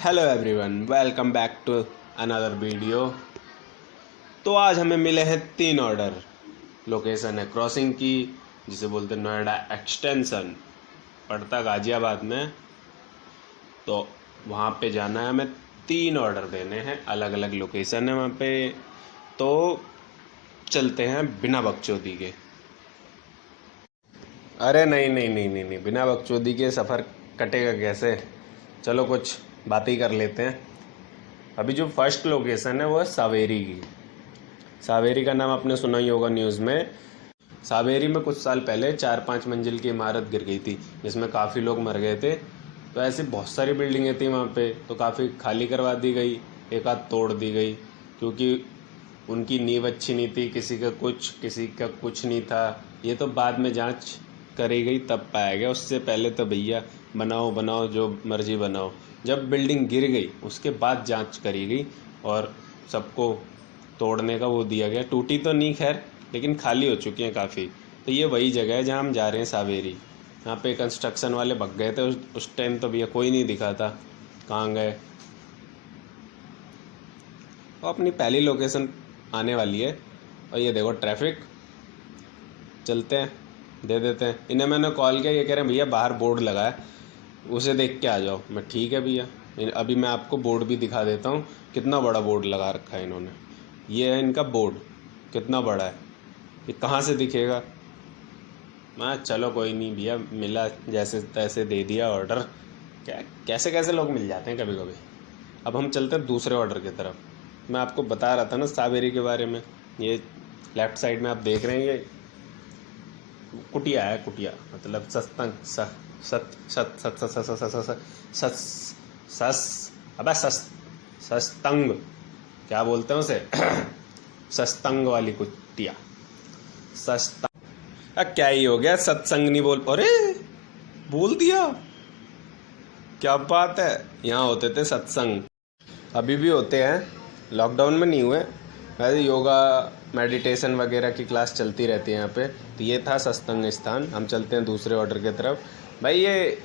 Hello everyone, welcome back to another video. तो आज हमें मिले हैं 3 ऑर्डर। लोकेशन है क्रॉसिंग की, जिसे बोलते हैं नोएडा एक्सटेंशन, पड़ता गाजियाबाद में। तो वहाँ पे जाना है हमें। 3 ऑर्डर देने हैं, अलग अलग लोकेशन है वहाँ पे। तो चलते हैं बिना बकचोदी के। अरे नहीं नहीं नहीं नहीं नहीं, बिना बकचोदी के सफ़र कटेगा कैसे। चलो कुछ बात ही कर लेते हैं। अभी जो फर्स्ट लोकेशन है वो है सावेरी की। सावेरी का नाम आपने सुना ही होगा न्यूज़ में। सावेरी में कुछ साल पहले 4-5 मंजिल की इमारत गिर गई थी, जिसमें काफ़ी लोग मर गए थे। तो ऐसी बहुत सारी बिल्डिंगें थी वहाँ पे, तो काफ़ी खाली करवा दी गई, एक आध तोड़ दी गई, क्योंकि उनकी नींव अच्छी नहीं थी। किसी का कुछ नहीं था। ये तो बाद में जांच करी गई तब पाया गया। उससे पहले तो भैया बनाओ बनाओ जो मर्जी बनाओ। जब बिल्डिंग गिर गई उसके बाद जांच करी गई और सबको तोड़ने का वो दिया गया। टूटी तो नहीं खैर, लेकिन खाली हो चुकी हैं काफ़ी। तो ये वही जगह है जहाँ हम जा रहे हैं, सावेरी। यहाँ पे कंस्ट्रक्शन वाले भग गए थे उस टाइम, तो भैया कोई नहीं दिखा था, कहाँ गए। और अपनी पहली लोकेशन आने वाली है और ये देखो ट्रैफिक। चलते हैं, दे देते हैं इन्हें। मैंने कॉल किया, ये कह रहे हैं भैया बाहर बोर्ड लगा है, उसे देख के आ जाओ। मैं ठीक है भैया, अभी मैं आपको बोर्ड भी दिखा देता हूँ। कितना बड़ा बोर्ड लगा रखा है इन्होंने। ये है इनका बोर्ड, कितना बड़ा है, ये कहाँ से दिखेगा। मैं चलो कोई नहीं भैया, मिला जैसे तैसे दे दिया ऑर्डर। क्या कैसे कैसे लोग मिल जाते हैं कभी कभी। अब हम चलते हैं दूसरे ऑर्डर की तरफ। मैं आपको बता रहा था ना सावेरी के बारे में। ये लेफ्ट साइड में आप देख रहे हैं, ये कुटिया है। कुटिया मतलब सत्संग सत सत सत सत सत सत सत सत सत सस अबे सस सस्तंग, क्या बोलते हैं उसे सस्तंग वाली कुटिया, सस्तंग। क्या ही हो गया, सत्संग नहीं बोल, अरे बोल दिया, क्या बात है। यहाँ होते थे सत्संग, अभी भी होते हैं, लॉकडाउन में नहीं हुए। वैसे योगा मेडिटेशन वगैरह की क्लास चलती रहती है यहाँ पे। तो ये था सत्संग स्थान। हम चलते हैं दूसरे ऑर्डर की तरफ। भाई ये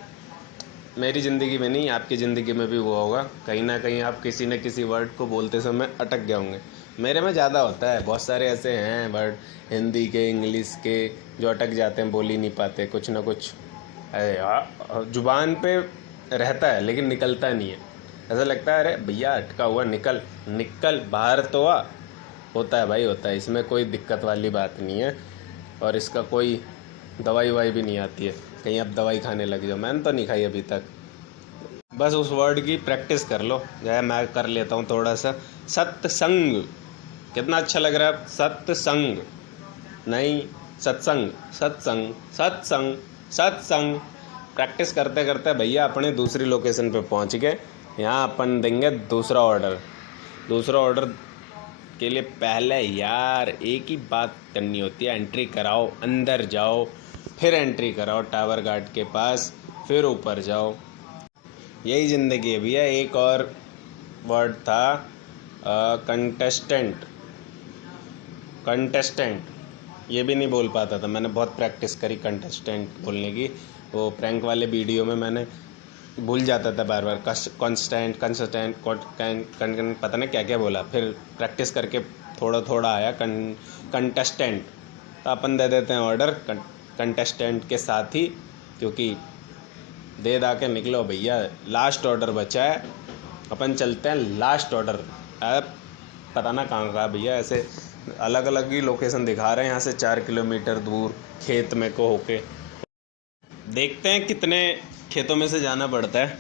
मेरी ज़िंदगी में नहीं, आपकी ज़िंदगी में भी हुआ होगा, कहीं ना कहीं आप किसी न किसी वर्ड को बोलते समय अटक गए होंगे। मेरे में ज़्यादा होता है, बहुत सारे ऐसे हैं वर्ड हिंदी के इंग्लिश के जो अटक जाते हैं, बोल ही नहीं पाते, कुछ ना कुछ अरे यार जुबान पे रहता है लेकिन निकलता नहीं है। ऐसा लगता है अरे भैया अटका हुआ, निकल निकल बाहर तो आ। होता है भाई, होता है, इसमें कोई दिक्कत वाली बात नहीं है। और इसका कोई दवाई ववाई भी नहीं आती है, कहीं आप दवाई खाने लग जाओ। मैंने तो नहीं खाई अभी तक। बस उस वर्ड की प्रैक्टिस कर लो, जय मैं कर लेता हूँ थोड़ा सा। सत्संग कितना अच्छा लग रहा है, सत्संग नहीं, सत्संग सत्संग सत्संग सत्संग। प्रैक्टिस करते करते भैया अपने दूसरी लोकेशन पे पहुंच गए। यहाँ अपन देंगे दूसरा ऑर्डर। दूसरा ऑर्डर के लिए पहले यार एक ही बात करनी होती है, एंट्री कराओ, अंदर जाओ, फिर एंट्री कराओ टावर गार्ड के पास, फिर ऊपर जाओ। यही ज़िंदगी है भैया। एक और वर्ड था कंटेस्टेंट। कंटेस्टेंट ये भी नहीं बोल पाता था, मैंने बहुत प्रैक्टिस करी कंटेस्टेंट बोलने की। वो प्रैंक वाले वीडियो में मैंने भूल जाता था बार बार, कॉन्स्टेंट कंसिस्टेंट पता नहीं क्या क्या बोला। फिर प्रैक्टिस करके थोड़ा थोड़ा आया कंटेस्टेंट। तो अपन दे देते हैं ऑर्डर कंटेस्टेंट के साथ ही, क्योंकि दे दा के निकलो भैया। लास्ट ऑर्डर बचा है, अपन चलते हैं लास्ट ऑर्डर। अब पता ना कहाँ का भैया, ऐसे अलग अलग ही लोकेशन दिखा रहे हैं। यहाँ से 4 किलोमीटर दूर खेत में को होके, देखते हैं कितने खेतों में से जाना पड़ता है।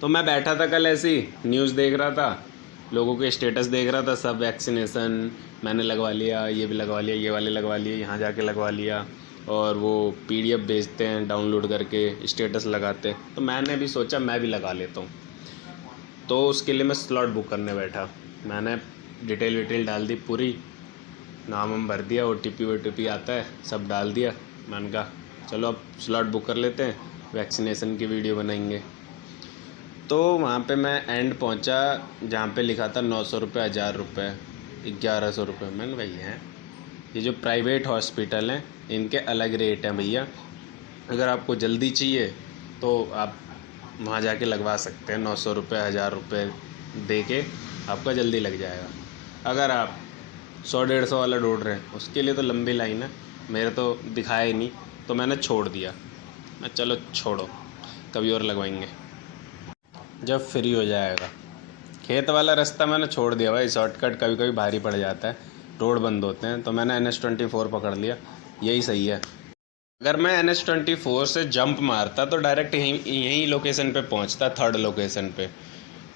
तो मैं बैठा था कल ऐसी न्यूज़ देख रहा था, लोगों के स्टेटस देख रहा था, सब वैक्सीनेशन मैंने लगवा लिया, ये भी लगवा लिया, ये वाले लगवा लिए, यहाँ जाके लगवा लिया। और वो PDF भेजते हैं डाउनलोड करके, स्टेटस लगाते हैं। तो मैंने भी सोचा मैं भी लगा लेता हूँ। तो उसके लिए मैं स्लॉट बुक करने बैठा। मैंने डिटेल विटेल डाल दी पूरी, नाम हम भर दिया, OTP आता है, सब डाल दिया। मैंने कहा चलो अब स्लॉट बुक कर लेते हैं, वैक्सीनेशन की वीडियो बनाएंगे। तो वहाँ पे मैं एंड पहुँचा जहाँ पे लिखा था 900 रुपये, 1000 रुपये, 1100 रुपये। मैंने भैया हैं ये जो प्राइवेट हॉस्पिटल हैं इनके अलग रेट हैं भैया। अगर आपको जल्दी चाहिए तो आप वहाँ जाके लगवा सकते हैं। 900 रुपये 1000 रुपये दे के आपका जल्दी लग जाएगा। अगर आप 100-150 वाला ढूंढ रहे हैं उसके लिए तो लंबी लाइन है। मेरे तो दिखाया ही नहीं तो मैंने छोड़ दिया। मैं चलो छोड़ो, कभी और लगवाएंगे जब फ्री हो जाएगा। खेत वाला रास्ता मैंने छोड़ दिया भाई, शॉर्टकट कभी कभी भारी पड़ जाता है, रोड बंद होते हैं, तो मैंने NH24 पकड़ लिया, यही सही है। अगर मैं NH24 से जंप मारता तो डायरेक्ट यहीं लोकेशन पे पहुंचता, 3rd लोकेशन पे,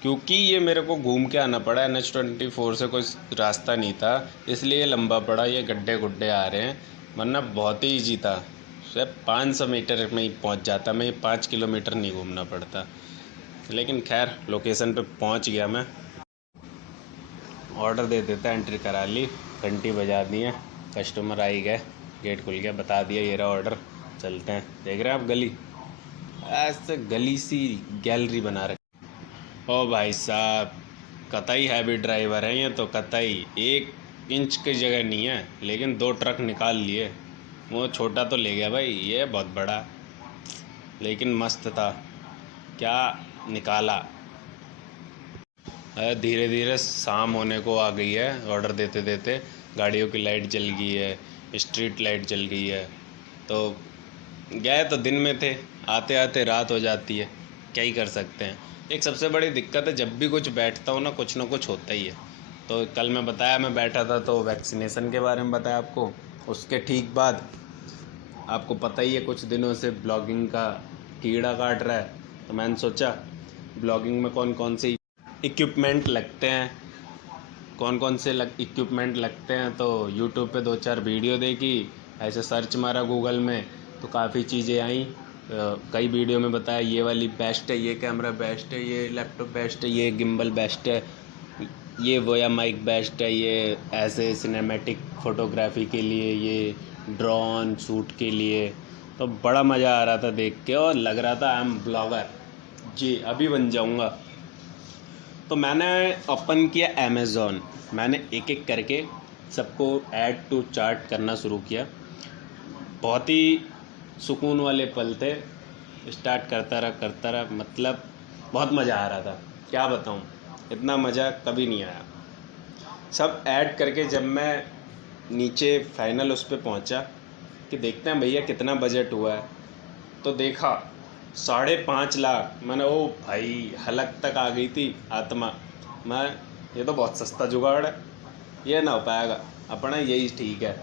क्योंकि ये मेरे को घूम के आना पड़ा। NH24 से कोई रास्ता नहीं था, इसलिए लंबा पड़ा। ये गड्ढे गुड्ढे आ रहे हैं, वरना बहुत ही ईजी था, सिर्फ 500 मीटर में ही पहुंच जाता मैं। 5 किलोमीटर नहीं घूमना पड़ता। लेकिन खैर लोकेशन पे पहुंच गया मैं। ऑर्डर दे देता, एंट्री करा ली, घंटी बजा दी है, कस्टमर आ ही गए, गेट खुल गया, बता दिया ये रहा ऑर्डर, चलते हैं। देख रहे हैं आप गली, ऐसे गली सी गैलरी बना रखी। ओ भाई साहब, कतई हैवी ड्राइवर है ये तो, कतई 1 इंच की जगह नहीं है, लेकिन 2 ट्रक निकाल लिए। वो छोटा तो ले गया भाई, ये बहुत बड़ा, लेकिन मस्त था, क्या निकाला। धीरे धीरे शाम होने को आ गई है। ऑर्डर देते देते गाड़ियों की लाइट जल गई है, स्ट्रीट लाइट जल गई है। तो गए तो दिन में थे, आते आते रात हो जाती है, क्या ही कर सकते हैं। एक सबसे बड़ी दिक्कत है, जब भी कुछ बैठता हूँ ना कुछ होता ही है। तो कल मैं बताया, मैं बैठा था तो वैक्सीनेशन के बारे में बताया आपको। उसके ठीक बाद आपको पता ही है कुछ दिनों से ब्लॉगिंग का कीड़ा काट रहा है, तो मैंने सोचा ब्लॉगिंग में कौन कौन से इक्विपमेंट लगते हैं, कौन कौन से इक्विपमेंट लगते हैं। तो यूट्यूब पे 2-4 वीडियो देखी, ऐसे सर्च मारा गूगल में तो काफ़ी चीज़ें आई। कई वीडियो में बताया ये वाली बेस्ट है, ये कैमरा बेस्ट है, ये लैपटॉप बेस्ट है, ये गिम्बल बेस्ट है, ये वोया माइक बेस्ट है, ये ऐसे सिनेमैटिक फ़ोटोग्राफी के लिए, ये ड्रोन शूट के लिए। तो बड़ा मज़ा आ रहा था देख के, और लग रहा था आई एम ब्लॉगर जी, अभी बन जाऊँगा। तो मैंने ओपन किया अमेज़ॉन, मैंने एक एक करके सबको ऐड टू चार्ट करना शुरू किया। बहुत ही सुकून वाले पल थे, स्टार्ट करता रहा, मतलब बहुत मज़ा आ रहा था, क्या बताऊँ, इतना मज़ा कभी नहीं आया। सब ऐड करके जब मैं नीचे फाइनल उस पर पहुँचा कि देखते हैं भैया कितना बजट हुआ है, तो देखा 5.5 लाख। मैंने ओ भाई, हलक तक आ गई थी आत्मा। मैं ये तो बहुत सस्ता जुगाड़ है, ये ना हो पाएगा अपना, यही ठीक है,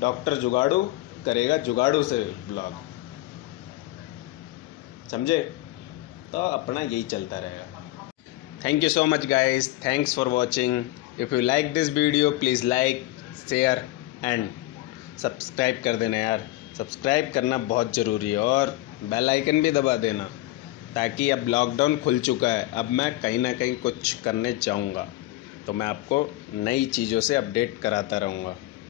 डॉक्टर जुगाड़ू करेगा जुगाड़ू से ब्लॉग, समझे, तो अपना यही चलता रहेगा। Thank you so much guys, thanks for watching. If you like this video please like, share and subscribe कर देना यार, सब्सक्राइब करना बहुत ज़रूरी है, और बेल आइकन भी दबा देना, ताकि अब लॉकडाउन खुल चुका है, अब मैं कहीं ना कहीं कुछ करने जाऊंगा तो मैं आपको नई चीज़ों से अपडेट कराता रहूँगा।